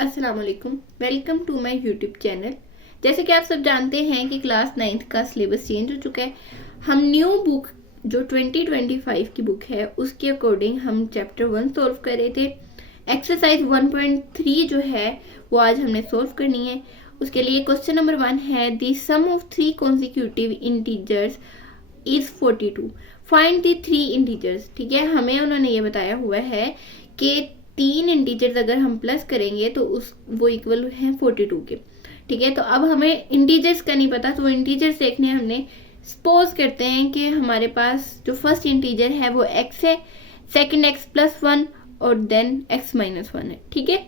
अस्सलाम वालेकुम, welcome to my YouTube channel. जैसे कि आप सब जानते हैं कि क्लास 9th का सिलेबस चेंज हो चुका है। हम न्यू बुक जो 2025 की बुक है उसके अकॉर्डिंग हम चैप्टर 1 सॉल्व कर रहे थे। एक्सरसाइज 1.3 जो है वो आज हमने सॉल्व करनी है। उसके लिए क्वेश्चन नंबर 1 है the sum of 3 consecutive integers is 42। Find the 3 integers. ठीक है, हमें उन्होंने ये बताया हुआ है कि 3 इंटीजर्स अगर हम प्लस करेंगे तो वो इक्वल है 42 के। ठीक है, तो अब हमें इंटीजर्स का नहीं पता, तो इंटीजर्स देखने हमने। सपोज करते हैं कि हमारे पास जो फर्स्ट इंटीजर है वो x है, सेकंड x+1 और देन x-1 है। ठीक है,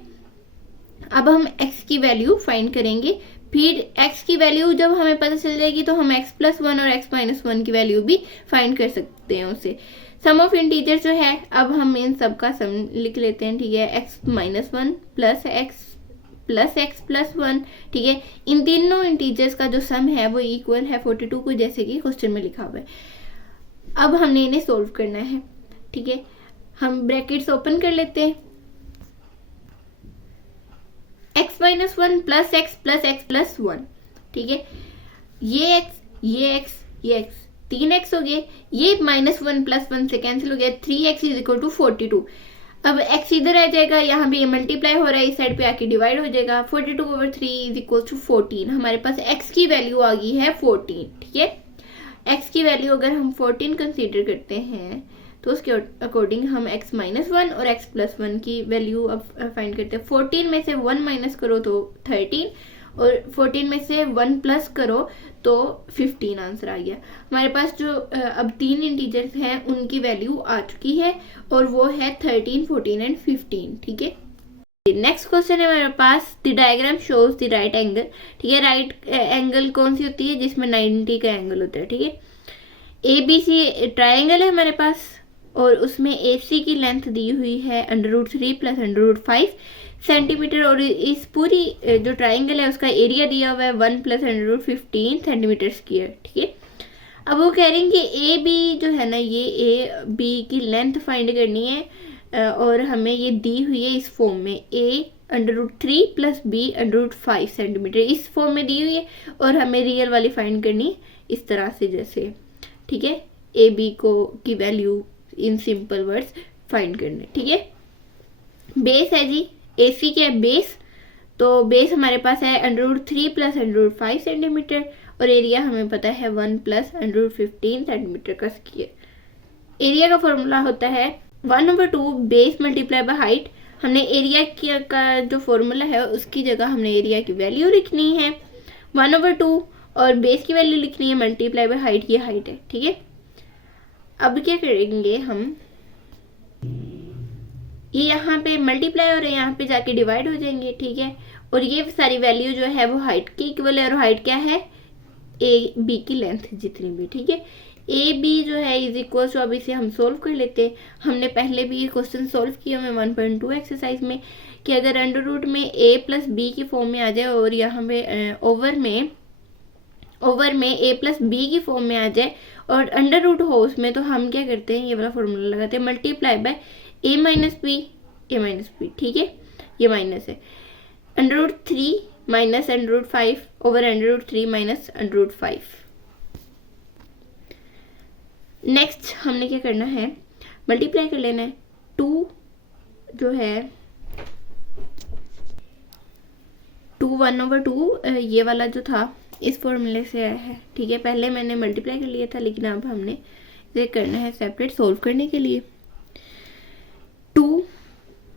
अब हम x की वैल्यू फाइंड करेंगे। फिर x की वैल्यू जब हमें पता चल जाएगी तो हम x+1 और x-1 की वैल्यू भी फाइंड कर सकते हैं उससे। सम ऑफ इंटीजर जो है, अब हम इन सब का सम लिख लेते हैं। ठीक है, x-1 प्लस x+1। ठीक है, इन तीनों इंटीजर्स का जो सम है वो इक्वल है 42 को, जैसे कि क्वेश्चन में लिखा हुआ है। अब हमने इन्हें सोल्व करना है। ठीक है, हम ब्रैकेट्स ओपन कर लेते हैं। x-1 plus x+1। ठीक है, ये x 3x हो गए। ये -1 + 1 से कैंसिल हो गया। 3x = 42। अब x इधर आ जाएगा, यहाँ पे ये मल्टीप्लाई हो रहा है, इस साइड पे आके डिवाइड हो जाएगा। 42/3 = 14। हमारे पास x की वैल्यू आ गई है 14। ठीक है, x की वैल्यू अगर हम 14 कंसीडर करते हैं तो उसके अकॉर्डिंग हम x-1 और x+1 की वैल्यू अब फाइंड करते हैं। 14 में से 1 माइनस करो तो 13 और 14 में से 1 प्लस करो तो 15 आंसर आ गया। हमारे पास जो अब 3 इंटीजर्स हैं उनकी वैल्यू आ चुकी है और वो है 13, 14 एंड 15। ठीक है, नेक्स्ट क्वेश्चन है हमारे पास the diagram shows the right angle. ठीक है, राइट एंगल कौन सी होती है? जिसमें 90 का एंगल होता है। ठीक है, ABC ट्राइंगल है हमारे पास और उसमें AC की लेंथ दी हुई है √3 + √5 सेंटीमीटर और इस पूरी जो ट्राइंगल है उसका एरिया दिया हुआ है 1 + √15 सेंटीमीटर स्क्वायर। ठीक है, अब वो कह रहे हैं कि AB जो है ना, ये AB की लेंथ फाइंड करनी है और हमें ये दी हुई है इस फॉर्म में A√3 + B√5 सेंटीमीटर इस फॉर्म में दी हुई है और हमें रियल वाली फाइंड करनी इस तरह से जैसे। ठीक है, AB की value in simple words find करने। ठीक है, बेस है जी, AC क्या है? बेस। तो बेस हमारे पास है √3 + √5 सेंटीमीटर और एरिया हमें पता है 1 + √15 सेंटीमीटर का स्क्वायर। एरिया का फॉर्मूला होता है 1/2 बेस मल्टीप्लाई बाय हाइट। हमने एरिया का जो फॉर्मूला है उसकी जगह हमने एरिया की वैल्यू लिखनी है 1/2 और बेस की वैल्यू लिखनी है मल्टीप्लाई बाय हाइट। ये हाइट है। ठीक है, अब क्या करेंगे हम, ये यहाँ पे मल्टीप्लाई और यहाँ पे जाके डिवाइड हो जाएंगे। ठीक है, और ये सारी वैल्यू जो है वो हाइट की इक्वल है और हाइट क्या है? AB की लेंथ जितनी भी। ठीक है, AB जो है = अब इसे हम सोल्व कर लेते हैं। हमने पहले भी ये क्वेश्चन सोल्व किया है 1.2 एक्सरसाइज में कि अगर अंडर रूट में A + B की फॉर्म में आ जाए और यहाँ पे ओवर में A + B की फॉर्म में आ जाए और अंडर रूट हो उसमें, तो हम क्या करते हैं, ये वाला फॉर्मूला लगाते हैं मल्टीप्लाई बाय A - B। ठीक है, ये माइनस है √3 - √5 ओवर √3 - √5। नेक्स्ट हमने क्या करना है, मल्टीप्लाई कर लेना है। 2 जो है 2 1/2 ये वाला जो था इस फॉर्मूले से आया है। ठीक है, पहले मैंने मल्टीप्लाई कर लिया था लेकिन अब हमने इसे करना है सेपरेट सोल्व करने के लिए। 2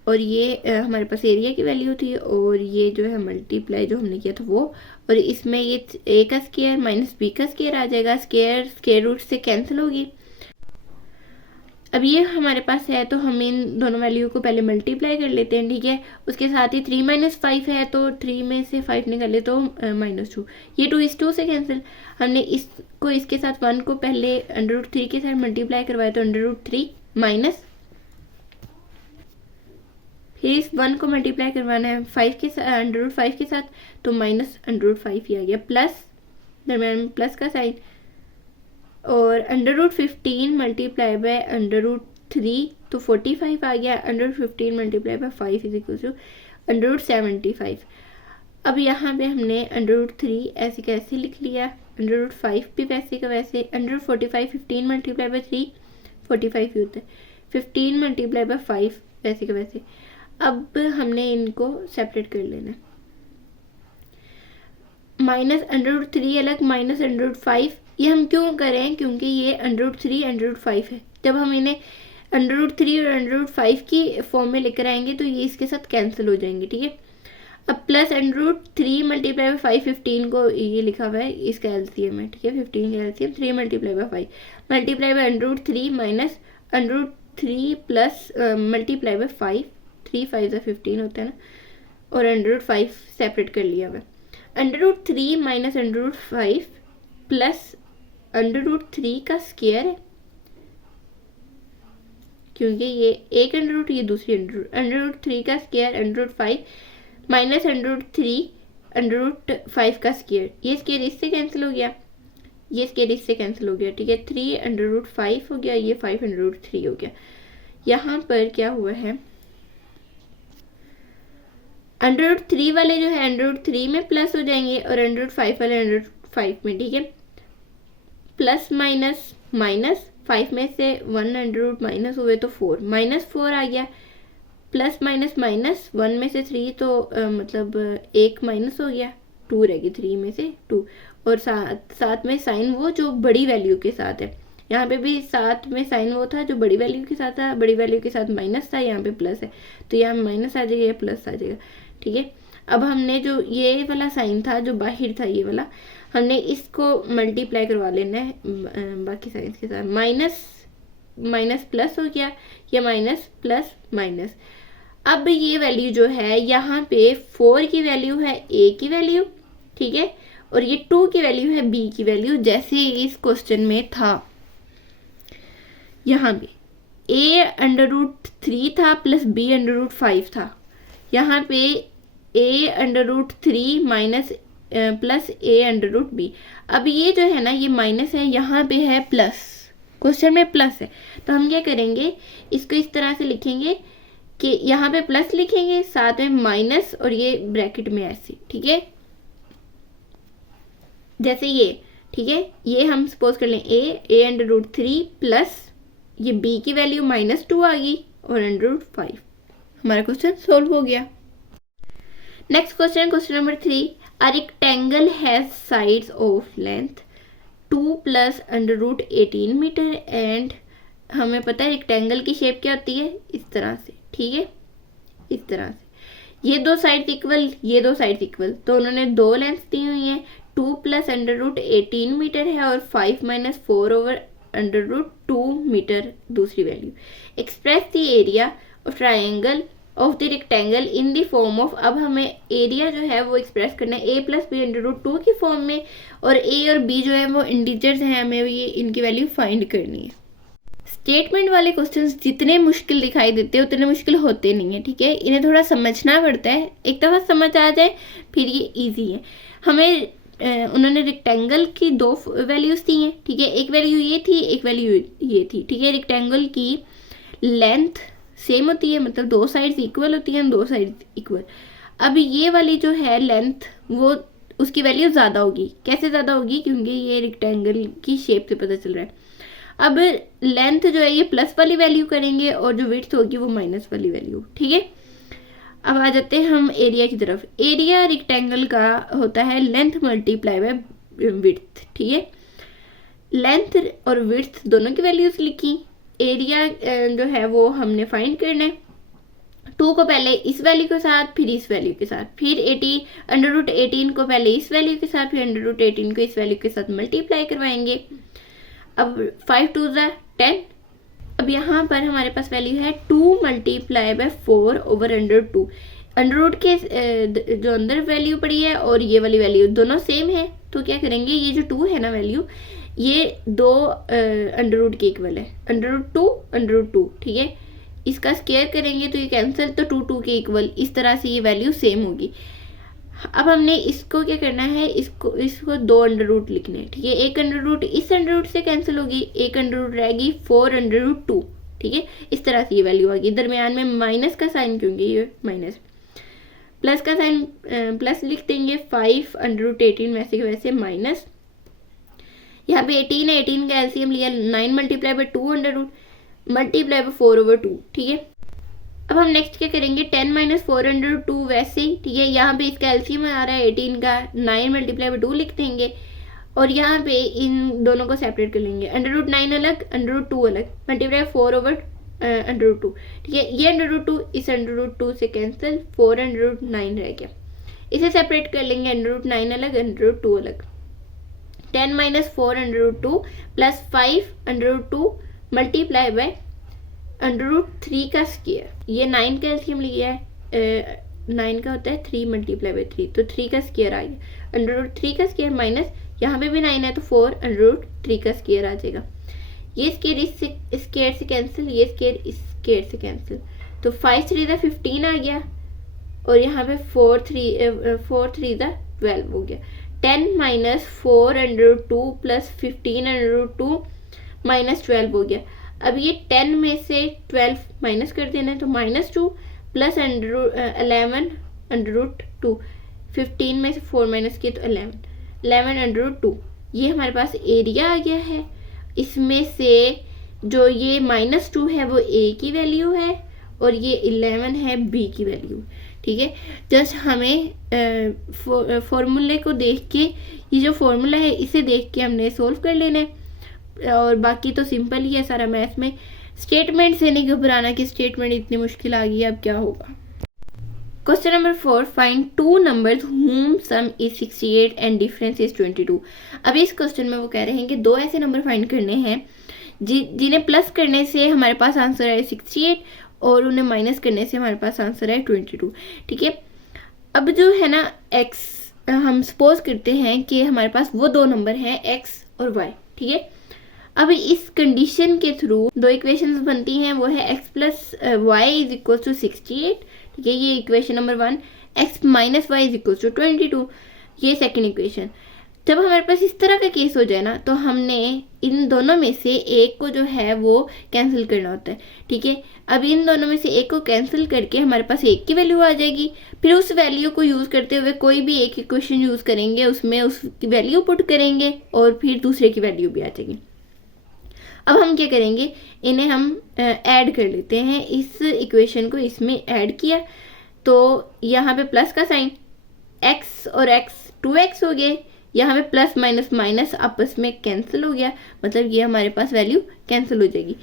और ये हमारे पास एरिया की वैल्यू थी और ये जो है मल्टीप्लाई जो हमने किया था वो, और इसमें ये A का स्क्वायर - B का स्क्वायर आ जाएगा। स्क्वायर रूट से कैंसिल होगी। अब ये हमारे पास है तो हम इन दोनों वैल्यू को पहले मल्टीप्लाई कर लेते हैं। ठीक है, उसके साथ ही 3 - 5 है तो 3 में से 5 निकाले तो -2। ये 2 इस 2 से कैंसिल। हमने इसको इसके साथ 1 को पहले √3 के साथ मल्टीप्लाई करवाया तो √3 माइनस, फिर इस 1 को मल्टीप्लाई करवाना है 5 के साथ √5 के साथ तो -√5 ही आ गया, प्लस दरम्यान में प्लस का साइन और √15 मल्टीप्लाई बाय √3 तो 45 आ गया। √15 मल्टीप्लाई बाय 5 = √75। अब यहाँ पे हमने √3 ऐसे कैसे लिख लिया, √5 भी वैसे का वैसे, √45 15 मल्टीप्लाई बाई 3 45 ही होता है, 15 मल्टीप्लाई बाई 5 वैसे का वैसे। अब हमने इनको सेपरेट कर लेना है, -√3 अलग, -√5 ये हम क्यों करें, क्योंकि ये √3 √5 है। जब हम इन्हें √3 और √5 की फॉर्म में लेकर आएंगे तो ये इसके साथ कैंसिल हो जाएंगे, ठीक है। अब प्लस √3 मल्टीप्लाई बाई 5 15 को ये लिखा हुआ है इसका एलसीएम है, ठीक है, 15 का LCM 3 multiply by 5 multiply by √3 minus √3 plus multiply by 5 3 5 15 होता है ना, और √5 सेपरेट कर लिया हुआ है। √3 माइनस √5 प्लस √3 का स्क्वायर है, क्योंकि ये एक अंडर ये दूसरी √3 का स्क्वायर √5 माइनस √3 √5 का स्क्वायर, ये स्क्वायर इससे कैंसिल हो गया, ये स्क्वायर इससे कैंसिल हो गया, ठीक है। 3 √5 हो गया, ये 5 √3 हो गया। यहाँ पर क्या हुआ है, √3 वाले जो है √3 में प्लस हो जाएंगे और √5 वाले √5 में, ठीक है। प्लस माइनस माइनस 5 में से 1 माइनस हुए तो 4 -4 आ गया, प्लस माइनस माइनस 1 में से 3 तो मतलब 1 माइनस हो गया, 2 रहेगी 3 में से 2, और साथ में साइन वो जो बड़ी वैल्यू के साथ है, यहाँ पे भी साथ में साइन वो था जो बड़ी वैल्यू के साथ था, बड़ी वैल्यू के साथ माइनस था, यहाँ पे प्लस है तो यहाँ माइनस आ जाएगा, प्लस आ जाएगा, ठीक है। अब हमने जो ये वाला साइन था जो बाहर था ये वाला, हमने इसको मल्टीप्लाई करवा लेना है बाकी साइंस के साथ, माइनस प्लस हो गया, या माइनस प्लस माइनस। अब ये वैल्यू जो है यहाँ पे 4 की वैल्यू है a की वैल्यू, ठीक है, और ये 2 की वैल्यू है b की वैल्यू, जैसे इस क्वेश्चन में था। यहाँ पे a √3 था प्लस b √5 था, यहाँ पे a √3 minus plus a √b। अब ये जो है ना ये माइनस है, यहाँ पे है प्लस, क्वेश्चन में प्लस है, तो हम क्या करेंगे, इसको इस तरह से लिखेंगे कि यहाँ पे प्लस लिखेंगे, साथ में माइनस और ये ब्रैकेट में ऐसे, ठीक है, जैसे ये, ठीक है। ये हम सपोज कर लें a √3 प्लस ये b की वैल्यू -2 आ गई और √5, हमारा क्वेश्चन सोल्व हो गया। Next question, question number 3, a rectangle has sides of length 2 plus √18 metre and हमें पता है रेक्टेंगल की शेप क्या होती है, इस तरह से, ठीक है, इस तरह से, ये दो साइड्स इक्वल, ये दो साइड्स इक्वल, तो उन्होंने दो लेंथ दी हुई हैं, 2 प्लस √18 मीटर है और 5 माइनस 4 ओवर √2 मीटर दूसरी value. Express the area of triangle of the rectangle in the form of, अब हमें एरिया जो है वो एक्सप्रेस करना है a प्लस बी √2 की फॉर्म में, और a और b जो है वो इंटीजर्स हैं, हमें ये इनकी वैल्यू फाइंड करनी है। स्टेटमेंट वाले क्वेश्चंस जितने मुश्किल दिखाई देते हैं उतने मुश्किल होते नहीं है, ठीक है, इन्हें थोड़ा समझना पड़ता है, एक दफ़ा समझ आ जाए फिर ये इजी है। हमें उन्होंने रेक्टेंगल की दो वैल्यूज दी हैं, ठीक है, एक वैल्यू ये थी, एक वैल्यू ये थी, ठीक है। रेक्टेंगल की लेंथ सेम होती है, मतलब दो साइड्स इक्वल होती हैं, दो साइड्स इक्वल। अब ये वाली जो है लेंथ वो उसकी वैल्यू ज़्यादा होगी, कैसे ज़्यादा होगी, क्योंकि ये रेक्टेंगल की शेप से पता चल रहा है। अब लेंथ जो है ये प्लस वाली वैल्यू करेंगे और जो विड्थ होगी वो माइनस वाली वैल्यू, ठीक है। अब आ जाते हैं हम एरिया की तरफ। एरिया रेक्टेंगल का होता है लेंथ मल्टीप्लाई बाय विड्थ, ठीक है। लेंथ और विड्थ दोनों की वैल्यूज लिखी, एरिया जो है वो हमने फाइंड करना है, 2 को पहले इस वैल्यू के साथ, फिर इस वैल्यू के साथ, फिर √18 को पहले इस वैल्यू के साथ, फिर √18 को इस वैल्यू के साथ मल्टीप्लाई करवाएंगे। अब 5 2 10। अब यहाँ पर हमारे पास वैल्यू है 2 मल्टीप्लाई बाय 4 ओवर √2। अंडर के जो अंदर वैल्यू पड़ी है और ये वाली वैल्यू दोनों सेम है, तो क्या करेंगे, ये जो 2 है ना वैल्यू, ये दो अंडर के इक्वल है, √2, ठीक है। इसका स्क्वायर करेंगे तो ये कैंसिल, तो 2 के इक्वल, इस तरह से ये वैल्यू सेम होगी। अब हमने इसको क्या करना है, इसको 2 अंडर लिखने हैं, ठीक है। एक अंडर इस अंडर से कैंसिल होगी, एक अंडर रहेगी 4 ठीक है। इस तरह से ये वैल्यू आ गई, दरमियान में माइनस का साइन क्योंकि ये माइनस। प्लस का साइन प्लस लिख देंगे, 5√18 वैसे के वैसे माइनस, यहाँ पे 18 है, 18 का एलसीएम लिया 9 multiply by 2 under root multiply by 4/2, ठीक है। अब हम नेक्स्ट क्या करेंगे, 10 माइनस 4/2 वैसे ही, ठीक है। यहाँ पे इसका एलसीएम आ रहा है 18 का, 9 मल्टीप्लाई बाय 2 लिख देंगे और यहाँ पे इन दोनों को सेपरेट कर लेंगे, √9 अलग, √2 अलग, मल्टीप्लाई 4/√2, ठीक है। ये √2 इस √2 से कैंसिल, 4/9 रह गया, इसे सेपरेट कर लेंगे, √9 अलग, √2 अलग, 10 माइनस 4/2 प्लस 5/2 मल्टीप्लाई बाय √3 का स्क्वायर, ये 9 का एलसीएम लिया है, 9 का होता है 3 मल्टीप्लाई बाय 3, तो 3 का स्क्वायर आ गया, √3 का स्क्वायर माइनस यहाँ पे भी 9 है तो 4/3 का स्क्वायर आ जाएगा। ये स्क्वायर इस स्क्वायर से कैंसिल, ये स्क्वायर इस स्क्वायर से कैंसिल, तो 5 3 दा 15 आ गया और यहाँ पे 4 3 दा 12 हो गया। 10 माइनस 4/2 प्लस 15/2 माइनस 12 हो गया। अब ये 10 में से 12 माइनस कर देना है, तो -2 प्लस 11/2, 15 में से 4 माइनस किए तो 11/2, ये हमारे पास एरिया आ गया है। इसमें से जो ये -2 है वो ए की वैल्यू है और ये 11 है बी की वैल्यू, ठीक है। जस्ट हमें फॉर्मूले को देख के, ये जो फॉर्मूला है इसे देख के हमने सोल्व कर लेना है और बाकी तो सिंपल ही है सारा मैथ में। स्टेटमेंट से नहीं घबराना कि स्टेटमेंट इतनी मुश्किल आ गई, अब क्या होगा। Question number 4, find 2 numbers whom sum is 68 and difference is 22। अब इस क्वेश्चन में वो कह रहे हैं कि 2 ऐसे नंबर फाइंड करने हैं जिन्हें प्लस करने से हमारे पास आंसर आए 68 और उन्हें माइनस करने से हमारे पास आंसर आए 22, ठीक है। अब जो है ना x, हम सपोज करते हैं कि हमारे पास वो 2 नंबर हैं x और y, ठीक है। अब इस कंडीशन के थ्रू 2 इक्वेशंस बनती हैं, वो है x plus y is equal to 68, ठीक है, ये equation number 1, x minus y is equal to 22, ये सेकंड इक्वेशन। जब हमारे पास इस तरह का केस हो जाए ना, तो हमने इन दोनों में से एक को जो है वो कैंसिल करना होता है, ठीक है। अब इन दोनों में से एक को कैंसिल करके हमारे पास एक की वैल्यू आ जाएगी, फिर उस वैल्यू को यूज़ करते हुए कोई भी एक इक्वेशन यूज़ करेंगे, उसमें उसकी वैल्यू पुट करेंगे और फिर दूसरे की वैल्यू भी आ जाएगी। अब हम क्या करेंगे, इन्हें हम ऐड कर लेते हैं, इस इक्वेशन को इसमें ऐड किया तो यहाँ पे प्लस का साइन, x और x 2x हो गए, यहाँ पे प्लस माइनस माइनस आपस में कैंसिल हो गया, मतलब ये हमारे पास वैल्यू कैंसिल हो जाएगी।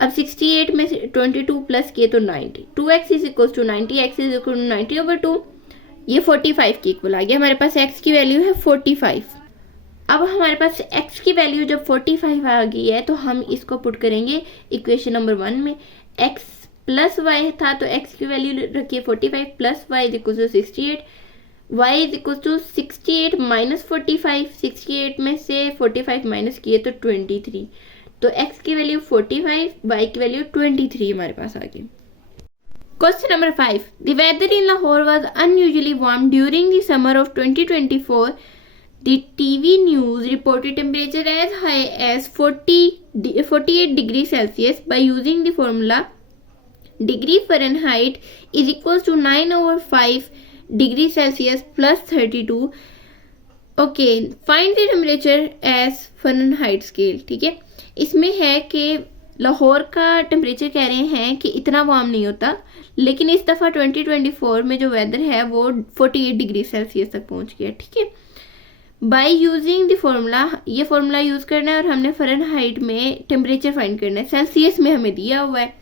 अब 68 में 22 प्लस किए तो 90, 2x is equal to 90, x is equal to 90/2, ये 45 के इक्वल आ गया। हमारे पास x की वैल्यू है 45। अब हमारे पास x की वैल्यू जब 45 आ गई है तो हम इसको पुट करेंगे इक्वेशन नंबर 1 में। x प्लस वाई था तो x की वैल्यू रखिए 45 plus y is equal to 68, y is equal to 68 minus 45, 68 में से 45 माइनस किए तो 23, तो x की वैल्यू 45, y की वैल्यू 23 हमारे पास आ गई। Question number 5. The weather in Lahore was unusually warm during the summer of 2024. The TV news reported temperature as high as 48 degrees Celsius by using the formula degree Fahrenheit is equals to 9/5 degrees Celsius plus 32. Okay, find the temperature as Fahrenheit scale, ठीक है। इसमें है कि लाहौर का temperature कह रहे हैं कि इतना वार्म नहीं होता, लेकिन इस दफ़ा 2024 में जो वेदर है वो 48 डिग्री सेल्सियस तक पहुंच गया, ठीक है। बाय यूजिंग द फॉर्मूला, ये फॉर्मूला यूज़ करना है और हमने फ़ारेनहाइट में टेम्परेचर फाइंड करना है, सेल्सियस में हमें दिया हुआ है,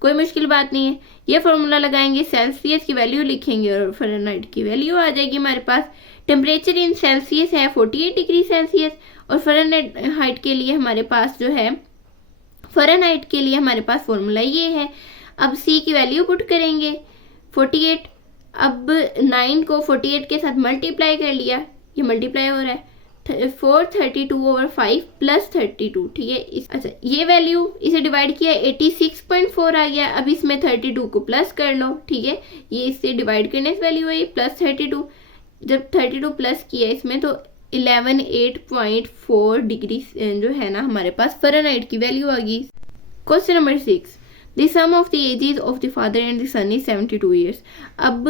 कोई मुश्किल बात नहीं है। ये फॉर्मूला लगाएंगे, सेल्सियस की वैल्यू लिखेंगे और फ़ारेनहाइट की वैल्यू आ जाएगी हमारे पास। टेम्परेचर इन सेल्सियस है 48 डिग्री सेल्सियस और फ़ारेनहाइट के लिए हमारे पास जो है, फ़ारेनहाइट के लिए हमारे पास फॉर्मूला ये है। अब c की वैल्यू पुट करेंगे 48, अब 9 को 48 के साथ मल्टीप्लाई कर लिया, ये मल्टीप्लाई हो रहा है 432/5 प्लस 32, ठीक है। अच्छा, ये वैल्यू इसे डिवाइड किया 86.4 आ गया। अब इसमें 32 को प्लस कर लो, ठीक है, ये इससे डिवाइड करने से वैल्यू आई प्लस 32। जब 32 प्लस किया इसमें तो 118.4 डिग्री जो है ना हमारे पास फ़ारेनहाइट की वैल्यू आ गई। Question number 6, the sum of the ages of the father and the son is 72 years. अब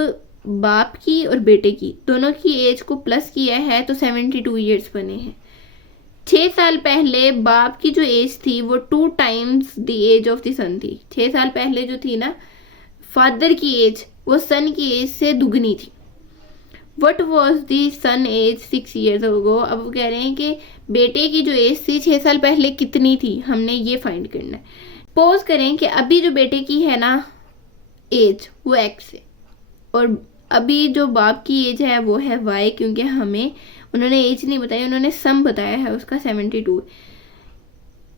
बाप की और बेटे की दोनों की एज को प्लस किया है तो 72 ईयर्स बने हैं। 6 साल पहले बाप की जो एज थी वो 2 times the age of the son थी। 6 साल पहले जो थी ना फादर की एज वो सन की एज से दुगनी थी। What was the son age 6 years ago. अब वो कह रहे हैं कि बेटे की जो एज थी 6 साल पहले कितनी थी, हमने ये फाइंड करना है। सपोज करें कि अभी जो बेटे की है ना एज वो एक्स है और अभी जो बाप की एज है वो है वाई, क्योंकि हमें उन्होंने एज नहीं बताई, उन्होंने सम बताया है उसका 72।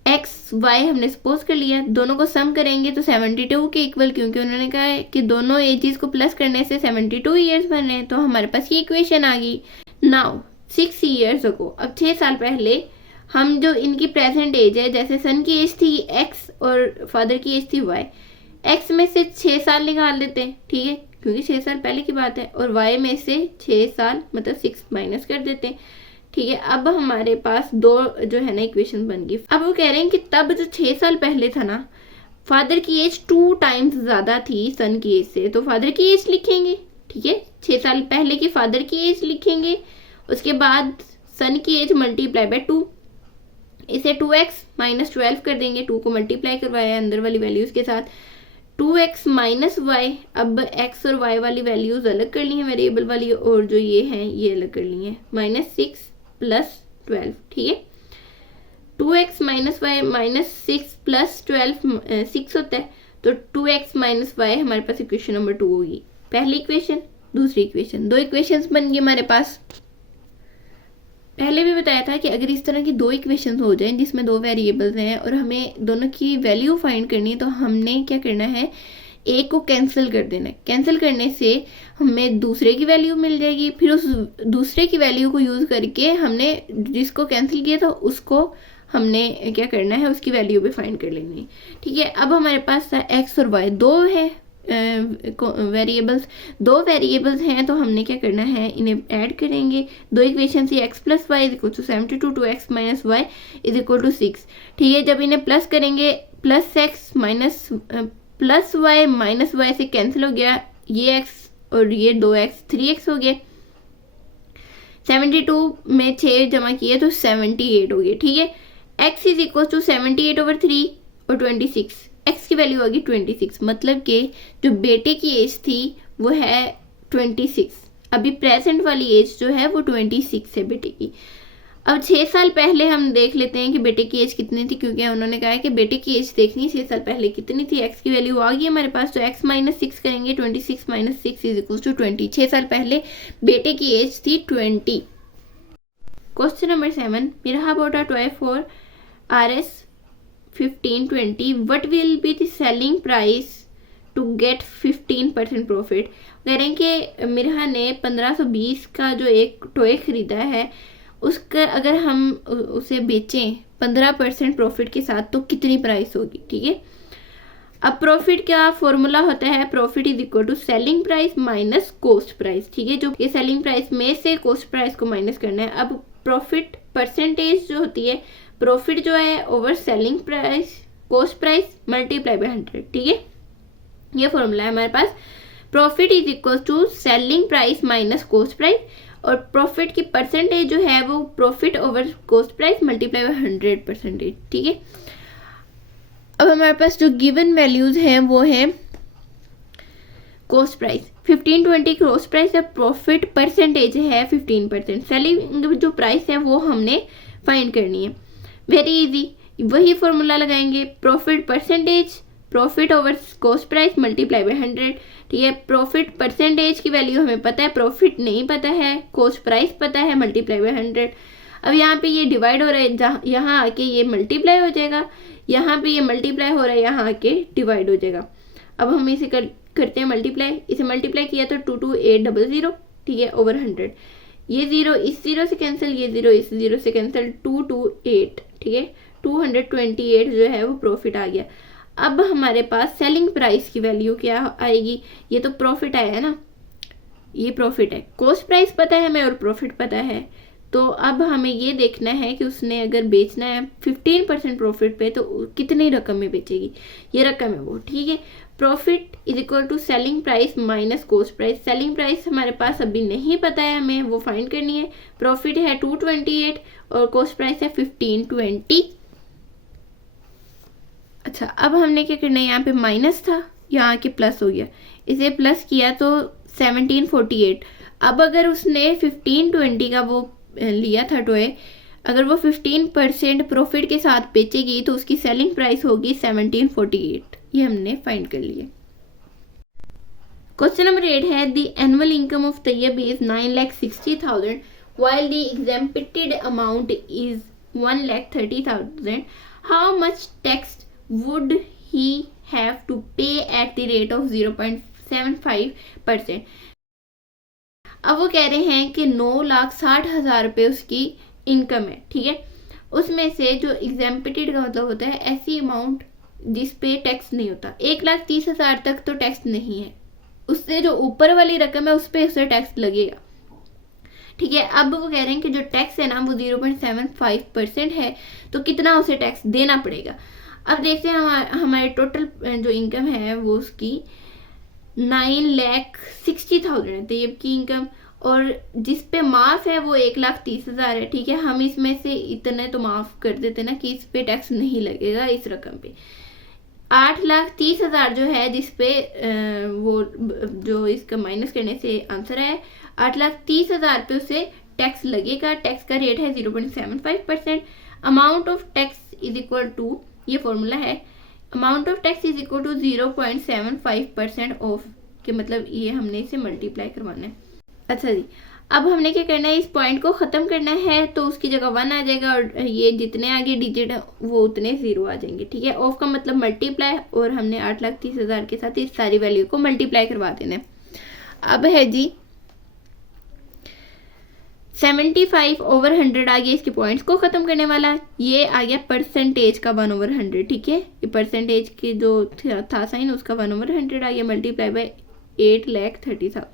एक्स वाई हमने सपोज कर लिया, दोनों को सम करेंगे तो 72 के इक्वल, क्योंकि उन्होंने कहा है कि दोनों एजेस को प्लस करने से 72 ईयर्स बन रहे हैं, तो हमारे पास ये इक्वेशन आ गई। नाउ 6 ईयर्स अगो, अब 6 साल पहले हम जो इनकी प्रेजेंट एज है, जैसे सन की एज थी एक्स और फादर की एज थी वाई, एक्स में से 6 साल निकाल देते हैं, ठीक है, क्योंकि 6 साल पहले की बात है, और वाई में से 6 साल मतलब 6 माइनस कर देते हैं, ठीक है। अब हमारे पास दो जो है ना इक्वेशन बन गई। अब वो कह रहे हैं कि तब जो 6 साल पहले था ना फादर की एज 2 टाइम्स ज्यादा थी सन की एज से, तो फादर की एज लिखेंगे, ठीक है, 6 साल पहले की फादर की एज लिखेंगे, उसके बाद सन की एज मल्टीप्लाई बाय 2, इसे 2x माइनस 12 कर देंगे, 2 को मल्टीप्लाई करवाया अंदर वाली वैल्यूज के साथ, 2x माइनस वाई। अब x और y वाली वैल्यूज अलग कर ली हैं वेरिएबल वाली, और जो ये हैं ये अलग कर ली हैं, -6 प्लस 12, ठीक है। 2x माइनस वाई -6 प्लस 12 6 होता है, तो 2x माइनस वाई हमारे पास इक्वेशन नंबर 2 होगी। पहली इक्वेशन, दूसरी इक्वेशन, दो इक्वेशंस बन गई हमारे पास। पहले भी बताया था कि अगर इस तरह की दो इक्वेशंस हो जाएं जिसमें दो वेरिएबल्स हैं और हमें दोनों की वैल्यू फाइंड करनी है, तो हमने क्या करना है, एक को कैंसिल कर देना है। कैंसिल करने से हमें दूसरे की वैल्यू मिल जाएगी, फिर उस दूसरे की वैल्यू को यूज करके हमने जिसको कैंसिल किया था उसको हमने क्या करना है, उसकी वैल्यू भी फाइंड कर लेनी है, ठीक है। अब हमारे पास एक्स और वाई दो है वेरिएबल्स, दो वेरिएबल्स हैं, तो हमने क्या करना है, इन्हें ऐड करेंगे। दो इक्वेशन से x plus y is equal to 72, 2x minus y is equal to 6, ठीक है। जब इन्हें प्लस करेंगे, plus x minus plus y minus y से कैंसिल हो गया, ये x और ये 2x 3x हो गए, 72 में 6 जमा किए तो 78 हो गए, ठीक है। x इज इक्वल टू 78/3 और 26, x की वैल्यू होगी 26, मतलब कि जो बेटे की एज थी वो है 26, अभी प्रेजेंट वाली एज जो है वो 26 है बेटे की। अब 6 साल पहले हम देख लेते हैं कि बेटे की एज कितनी थी, क्योंकि उन्होंने कहा है कि बेटे की एज देखनी है 6 साल पहले कितनी थी। x की वैल्यू आ गई हमारे पास, तो x माइनस 6 करेंगे, 26 माइनस 6 इज इक्वल टू 20। 6 साल पहले बेटे की एज थी 20। Question number 7, Miraha bought a toy for Rs 1520, what will be the selling price to get 15% profit. कह रहे हैं कि मिरहा ने 1520 का जो एक टॉय खरीदा है, उसका अगर हम उसे बेचें 15% प्रॉफिट के साथ तो कितनी प्राइस होगी, ठीक है। अब प्रॉफिट का फॉर्मूला होता है, profit is equal to selling price minus cost price, ठीक है। जो ये सेलिंग प्राइस में से कॉस्ट प्राइस को माइनस करना है। अब प्रॉफिट परसेंटेज जो होती है, प्रॉफिट जो है over selling price cost price multiply by 100, ठीक है। ये फॉर्मूला है हमारे पास, profit is equal to selling price minus cost price, और प्रॉफिट की परसेंटेज जो है वो profit over cost price multiply by 100%, ठीक है। अब हमारे पास जो गिवन वैल्यूज हैं वो है कॉस्ट प्राइस 1520 कॉस्ट प्राइस है, प्रॉफिट परसेंटेज है 15%, सेलिंग जो प्राइस है वो हमने फाइंड करनी है। वेरी इजी, वही फॉर्मूला लगाएंगे, profit percentage profit over cost price multiply by 100, ठीक है। प्रॉफिट परसेंटेज की वैल्यू हमें पता है, प्रॉफिट नहीं पता है, कॉस्ट प्राइस पता है, मल्टीप्लाई बाय 100। अब यहाँ पे ये डिवाइड हो रहा है, यहाँ आके ये मल्टीप्लाई हो जाएगा, यहाँ पे ये मल्टीप्लाई हो रहा है, यहाँ आके डिवाइड हो जाएगा। अब हम इसे करते हैं मल्टीप्लाई, इसे मल्टीप्लाई किया तो 22800, ठीक है, ओवर 100, ये 0 इस 0 से कैंसिल, ये 0 इस 0 से कैंसिल, 228, ठीक है, 228 जो है वो प्रॉफिट आ गया। अब हमारे पास सेलिंग प्राइस की वैल्यू क्या आएगी, ये तो प्रॉफिट आया है ना, ये प्रॉफिट है, कॉस्ट प्राइस पता है हमें और प्रॉफिट पता है, तो अब हमें ये देखना है कि उसने अगर बेचना है 15% प्रॉफिट पे तो कितनी रकम में बेचेगी, ये रकम है वो, ठीक है। Profit is equal to selling price minus cost price. Selling price हमारे पास अभी नहीं पता है, हमें वो फाइंड करनी है। प्रॉफिट है 228 और कॉस्ट प्राइस है 1520। अच्छा, अब हमने क्या करना है, यहाँ पे माइनस था, यहाँ के प्लस हो गया, इसे प्लस किया तो 1748। अब अगर उसने 1520 का वो लिया था टॉय, अगर वो 15% प्रॉफिट के साथ बेचेगी तो उसकी सेलिंग प्राइस होगी 1748। ये हमने फाइंड कर लिया। क्वेश्चन नंबर 8 है the annual income of Tayyab is 9,60,000 while the exempted amount is 1,30,000. How much tax would he have to pay at the rate of 0.75%? अब वो कह रहे हैं कि 9,60,000 रुपये उसकी इनकम है, ठीक है। उसमें से जो एग्जेम्प्टेड का मतलब होता है ऐसी अमाउंट जिस पे टैक्स नहीं होता। 1,30,000 तक तो टैक्स नहीं है, उससे जो ऊपर वाली रकम है उस पर उसे टैक्स लगेगा, ठीक है। अब वो कह रहे हैं कि जो टैक्स है ना वो 0.75% है, तो कितना उसे टैक्स देना पड़ेगा। अब देखते हैं हमारे टोटल जो इनकम है वो उसकी 9,60,000 है तैयब की इनकम, और जिस पे माफ है वो 1,30,000 है, ठीक है। हम इसमें से इतने तो माफ कर देते ना कि इस पे टैक्स नहीं लगेगा इस रकम पे। 8,30,000 जो है जिस पे वो जो इसका माइनस करने से आंसर है 8,30,000 पे उसे टैक्स लगेगा। टैक्स का रेट है 0.75%। Amount of tax is equal to, ये फॉर्मूला है, amount of tax is equal to 0.75% of के, मतलब ये हमने इसे मल्टीप्लाई करवाना है। अच्छा जी, अब हमने क्या करना है, इस पॉइंट को ख़त्म करना है, तो उसकी जगह 1 आ जाएगा और ये जितने आगे डिजिट है वो उतने 0 आ जाएंगे, ठीक है। ऑफ का मतलब मल्टीप्लाई, और हमने 8,30,000 के साथ इस सारी वैल्यू को मल्टीप्लाई करवा देना है। अब है जी 75/100 आ गया इसके पॉइंट्स को ख़त्म करने वाला। ये आ गया परसेंटेज का 1/100, ठीक है। ये परसेंटेज की जो था साइन उसका 1/100 आ गया, मल्टीप्लाई बाय 8,30,000।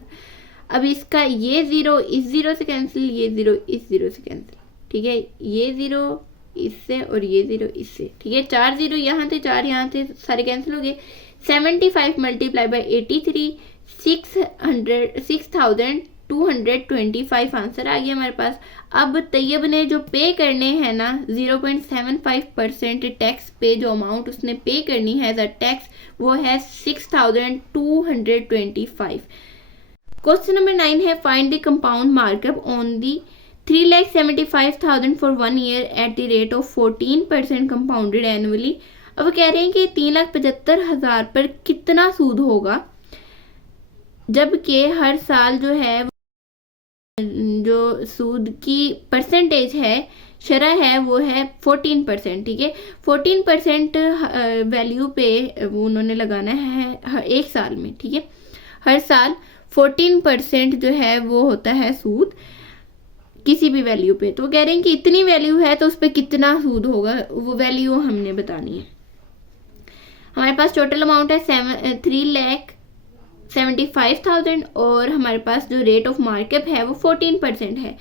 अब इसका ये 0 इस 0 से कैंसिल, ये 0 इस 0 से कैंसिल, ठीक है। ये 0 इससे और ये 0 इससे, ठीक है। 4 0 यहाँ थे, 4 यहाँ थे, सारे कैंसिल हो गए। 75 मल्टीप्लाई बाय 83, 6,225 आंसर आ गया हमारे पास। अब तैयब ने जो पे करने हैं ना 0.75% टैक्स पे, जो अमाउंट उसने पे करनी है एज अ टैक्स वो है 6,225। क्वेश्चन नंबर 9 है find the compound markup on the 3,75,000 for 1 year at the rate of 14% compounded annually. अब कह रहे हैं कि 3,75,000 पर कितना सूद होगा, जबकि हर साल जो है जो सूद की परसेंटेज है शरह है वो है 14%, ठीक है। 14% वैल्यू पे वो उन्होंने लगाना है एक साल में, ठीक है। हर साल 14% जो है वो होता है सूद किसी भी वैल्यू पे। तो कह रहे हैं कि इतनी वैल्यू है तो उस पर कितना सूद होगा, वो वैल्यू हमने बतानी है। हमारे पास टोटल अमाउंट है 3,75,000 और हमारे पास जो रेट ऑफ मार्कअप है वो 14% है।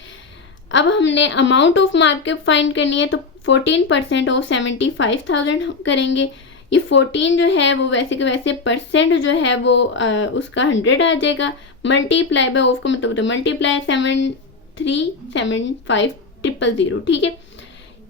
अब हमने अमाउंट ऑफ मार्कअप फाइंड करनी है, तो 14% ऑफ 75,000 करेंगे। ये 14 जो है वो वैसे के वैसे परसेंट जो है वो उसका 100 आ जाएगा, मल्टीप्लाई बाय, ऑफ का मतलब होता है मल्टीप्लाई 7,375,000, ठीक है।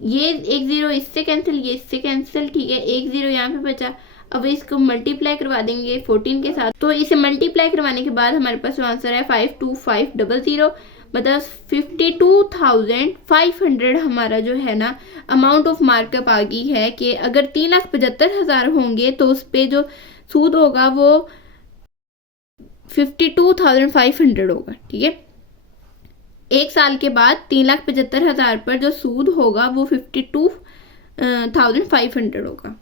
ये एक 0 इससे कैंसिल, ये इससे कैंसिल, ठीक है। एक 0 यहाँ पे बचा। अब इसको मल्टीप्लाई करवा देंगे 14 के साथ, तो इसे मल्टीप्लाई करवाने के बाद हमारे पास जो आंसर है 52500, मतलब 52,500 हमारा जो है ना अमाउंट ऑफ मार्कअप आ गई है कि अगर 3,75,000 होंगे तो उस पे जो सूद होगा वो 52,500 होगा, ठीक है। एक साल के बाद 3,75,000 पर जो सूद होगा वो 52,500 होगा।